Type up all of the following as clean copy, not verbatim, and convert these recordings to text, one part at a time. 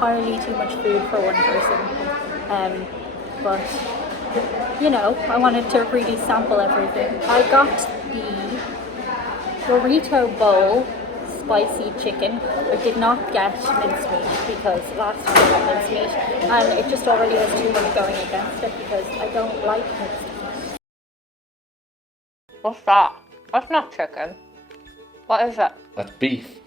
entirely too much food for one person. But you know, I wanted to really sample everything. I got the Burrito Bowl spicy chicken. I did not get mincemeat because last time I got mincemeat and it just already has too much going against it because I don't like mincemeat. What's that? That's not chicken. What is it? That's beef.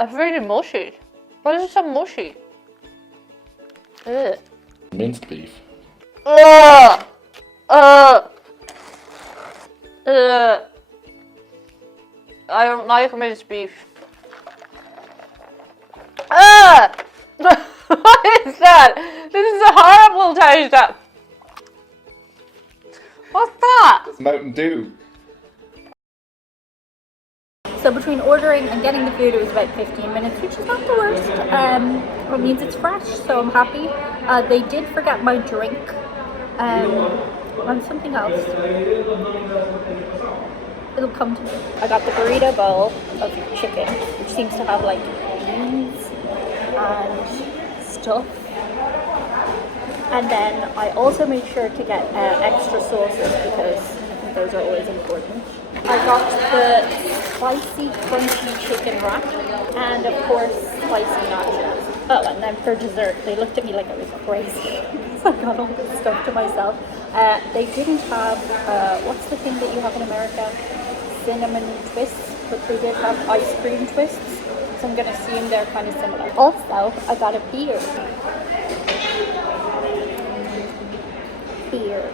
It's really mushy. Why is it so mushy? Ugh. Minced beef. Ugh. I don't like minced beef. What is that? This is a horrible taste. What's that? It's Mountain Dew. So between ordering and getting the food, it was about 15 minutes, which is not the worst. It means it's fresh, so I'm happy. They did forget my drink and something else. It'll come to me. I got the burrito bowl of chicken, which seems to have like beans and stuff. And then I also made sure to get extra sauces because those are always important. I got the spicy crunchy chicken wrap and of course spicy nachos. Oh, and then for dessert, they looked at me like I was crazy. So I got all this stuff to myself. They didn't have, what's the thing that you have in America? Cinnamon twists, but they did have ice cream twists. So I'm gonna assume they're kind of similar. Also, I got a beer.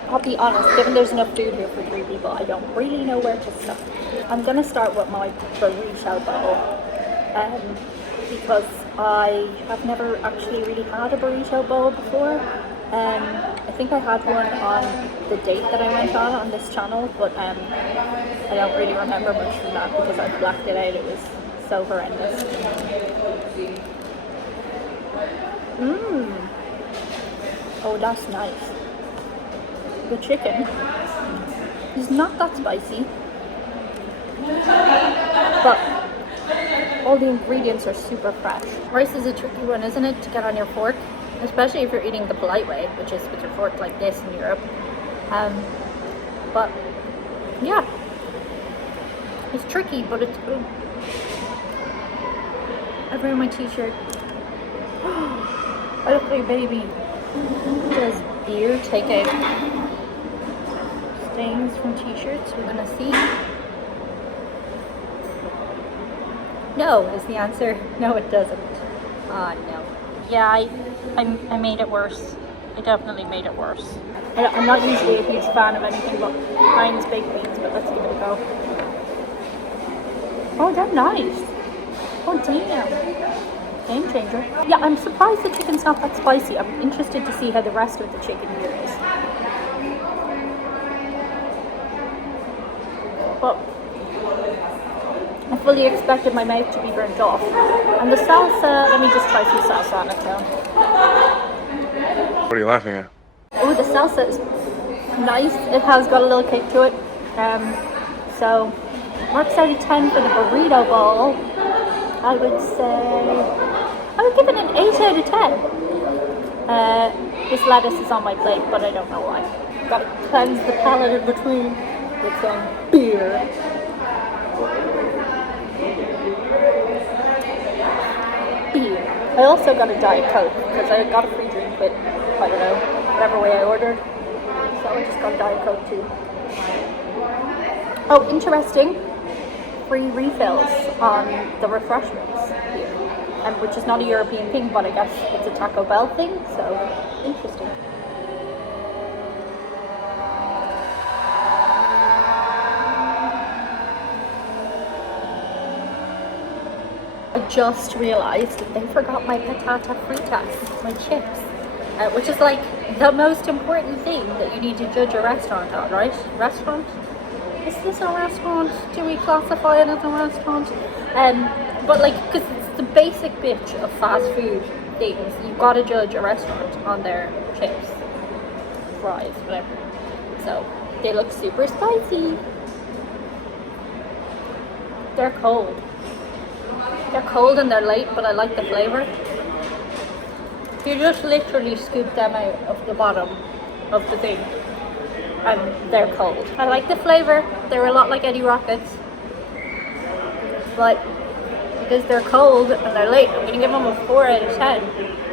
I'll be honest, given there's enough food here for 3 people, I don't really know where to start. I'm going to start with my burrito bowl because I have never actually really had a burrito bowl before. I think I had one on the date that I went on this channel, but I don't really remember much from that because I blacked it out. It was so horrendous. Oh, that's nice. The chicken is not that spicy, but all the ingredients are super fresh. Rice is a tricky one, isn't it, to get on your fork, especially if you're eating the polite way, which is with your fork like this in Europe. But yeah, it's tricky, but it's good. I'm wearing my t-shirt. I look like a baby. Does beer take out stains from t-shirts? We're gonna see. No is the answer. No, it doesn't. No. Yeah, I made it worse. I definitely made it worse. I'm not usually a huge fan of anything but Heinz baked beans, but let's give it a go. Oh, they're nice. Oh, damn. Game changer. Yeah, I'm surprised the chicken's not that spicy. I'm interested to see how the rest of the chicken here is. But I fully expected my mouth to be burnt off. And the salsa, let me just try some salsa on its own. What are you laughing at? Oh, the salsa is nice. It has got a little kick to it. So, marks out of 10 for the burrito bowl. I would give it an 8 out of 10. This lettuce is on my plate, but I don't know why. Gotta cleanse the palate in between with some beer. I also got a Diet Coke because I got a free drink with, I don't know, whatever way I ordered. So I just got a Diet Coke too. Oh, interesting. Free refills on the refreshments here. Which is not a European thing, but I guess it's a Taco Bell thing, so interesting. I just realized that they forgot my patata fritas, my chips, which is like the most important thing that you need to judge a restaurant on, right? Restaurant? Is this a restaurant? Do we classify it as a restaurant? But like, because it's the basic bitch of fast food things, you've got to judge a restaurant on their chips, fries, whatever. So they look super spicy. They're cold. They're cold and they're late, but I like the flavor. You just literally scoop them out of the bottom of the thing and they're cold. I like the flavour. They're a lot like Eddie Rockets. But because they're cold and they're late, I'm going to give them a 4 out of 10,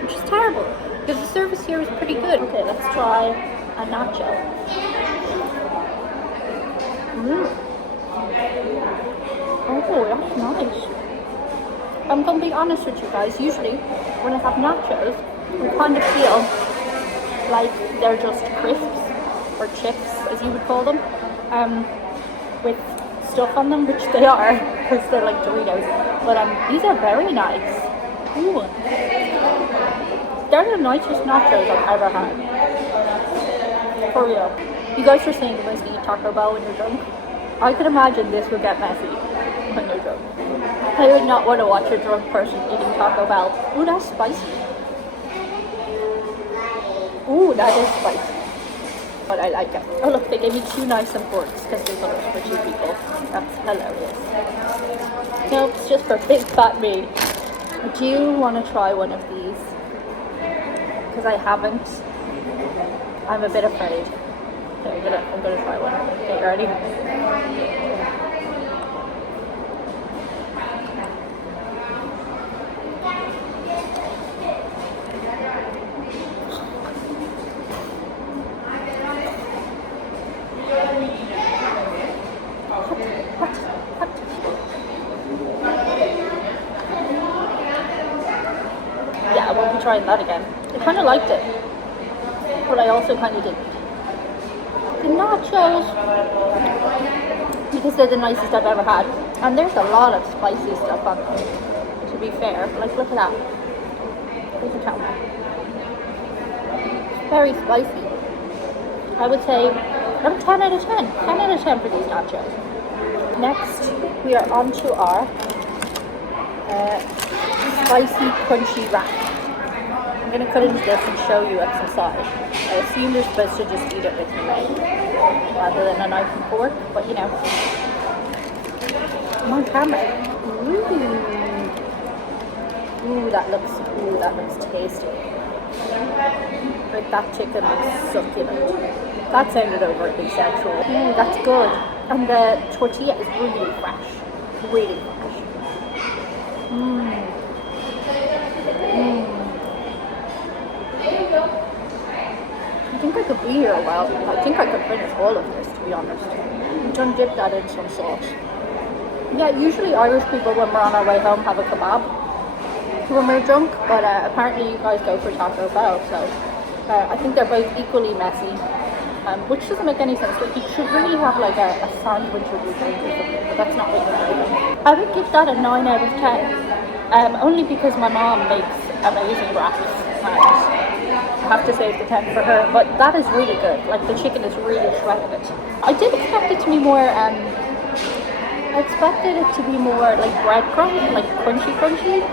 which is terrible because the service here is pretty good. Okay, let's try a nacho. Oh, that's nice. I'm going to be honest with you guys. Usually when I have nachos, I kind of feel like they're just crisps or chips, as you would call them, with stuff on them, which they are, because they're like Doritos. But these are very nice. Ooh. They're the nicest nachos I've ever had. For real. You guys were saying you must eat Taco Bell when you're drunk. I could imagine this would get messy when you're drunk. I would not want to watch a drunk person eating Taco Bell. Ooh, that's spicy. Ooh, that is spicy. But I like it. Oh look, they gave me 2 nice and forks because they thought it was for 2 people. That's hilarious. No, it's just for big fat me. Do you want to try one of these? Because I haven't. I'm a bit afraid. Okay, I'm gonna try one. Okay, you ready? Yeah, I won't be trying that again. I kind of liked it, but I also kind of didn't. The nachos, because they're the nicest I've ever had, and there's a lot of spicy stuff on them, to be fair. Like, look at that. There's a camera. It's very spicy. I would say I'm 10 out of 10. 10 out of 10 for these nachos. Next, we are on to our spicy crunchy wrap. I'm going to cut into this and show you what's inside. I assume you're supposed to just eat it with your mouth rather than a knife and fork, but you know. I'm on camera. Ooh, that looks tasty. Like that chicken looks succulent. That sounded overtly sexual. Ooh, that's good. And the tortilla is really fresh. Really fresh. I think I could be here a while. I think I could finish all of this, to be honest. I'm gonna dip that in some sauce. Yeah, usually Irish people when we're on our way home have a kebab when we're drunk, but apparently you guys go for Taco Bell, so I think they're both equally messy, which doesn't make any sense. Like, you should really have like a sandwich with your drink or something, but that's not what you're doing. I would give that a 9 out of 10, only because my mom makes amazing wraps, and I have to save the 10 for her, but that is really good. Like, the chicken is really shredded. I did expect it to be more, I expected it to be more like breadcrumb, like crunchy,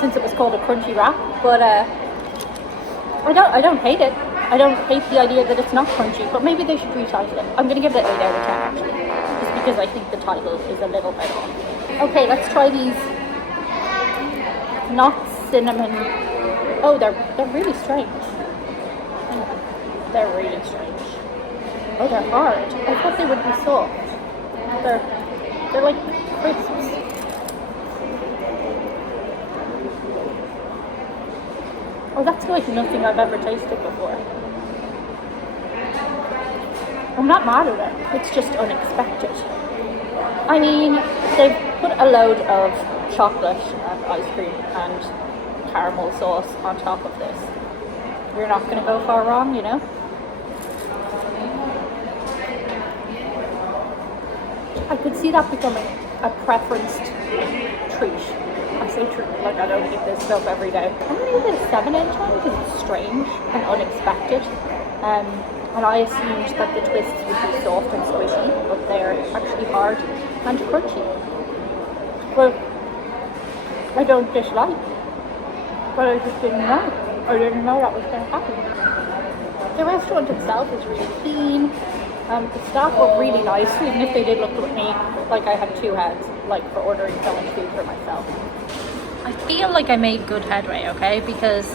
since it was called a crunchy wrap, but I don't hate it. I don't hate the idea that it's not crunchy, but maybe they should retitle it. I'm going to give it 8 out of 10 actually, just because I think the title is a little bit off. Okay, let's try these. Not cinnamon. Oh, they're really strange. They're really strange. Oh, they're hard. I thought they would be soft. They're like crisps. Oh, that's like nothing I've ever tasted before. I'm not mad at it. It's just unexpected. I mean, they've put a load of chocolate and ice cream and caramel sauce on top of this. You're not going to go far wrong, you know? I could see that becoming a preferenced treat. I say treat, like I don't eat this stuff every day. I'm going to give it a 7 out of 10 because it's strange and unexpected. And I assumed that the twists would be soft and squishy, but they're actually hard and crunchy. Well, I don't dislike, but I just didn't know. I didn't know that was going to happen. The restaurant itself is really clean. The staff were really nice, even if they did look at me like I had 2 heads, like for ordering so much food for myself. I feel like I made good headway, okay? Because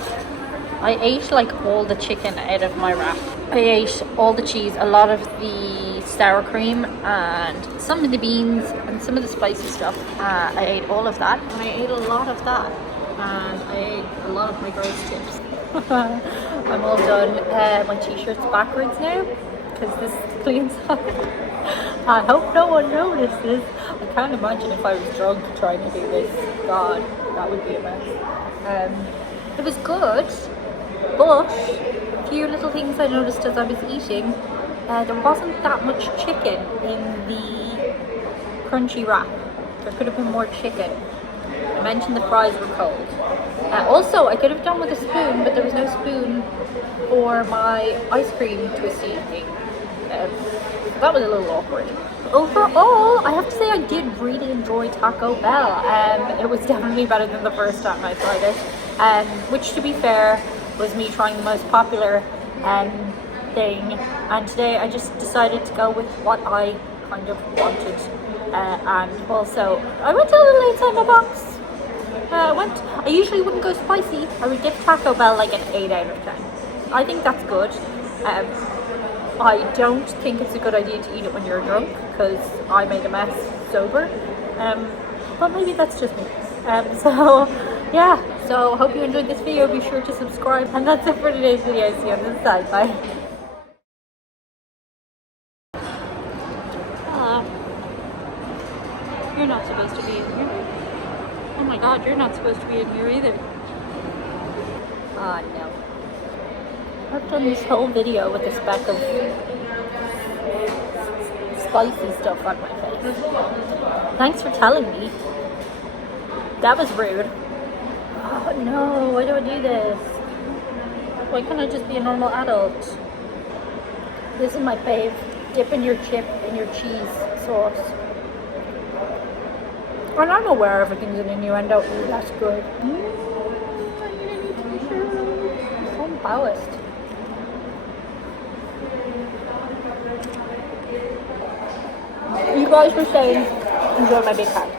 I ate like all the chicken out of my wrap. I ate all the cheese, a lot of the sour cream, and some of the beans and some of the spicy stuff. I ate all of that, and I ate a lot of that, and I ate a lot of my Grace chips. I'm all done. My t-shirt's backwards now because this cleans up. I hope no one notices. I can't imagine if I was drunk trying to do this. God, that would be a mess. It was good, but a few little things I noticed as I was eating. There wasn't that much chicken in the crunchy wrap. There could have been more chicken. I mentioned the fries were cold. Also, I could have done with a spoon, but there was no spoon for my ice cream twisty thing. That was a little awkward. Overall, I have to say I did really enjoy Taco Bell. It was definitely better than the first time I tried it. Which, to be fair, was me trying the most popular thing. And today I just decided to go with what I kind of wanted. And also, I went a little outside my box. I usually wouldn't go spicy. I would give Taco Bell like an 8 out of 10. I think that's good. I don't think it's a good idea to eat it when you're drunk because I made a mess sober. But maybe that's just me. So yeah, so hope you enjoyed this video. Be sure to subscribe, and that's it for today's video. See you on this side. Bye. You're not supposed to be in here. Oh my god, you're not supposed to be in here either. Ah, no. I've done this whole video with a speck of spicy stuff on my face. Thanks for telling me. That was rude. Oh no, why do I do this? Why can't I just be a normal adult? This is my fave. Dipping your chip in your cheese sauce. And I'm aware everything's an innuendo. Ooh, that's good. I need a new t-shirt. I'm so embarrassed. You guys were saying enjoy my big hat.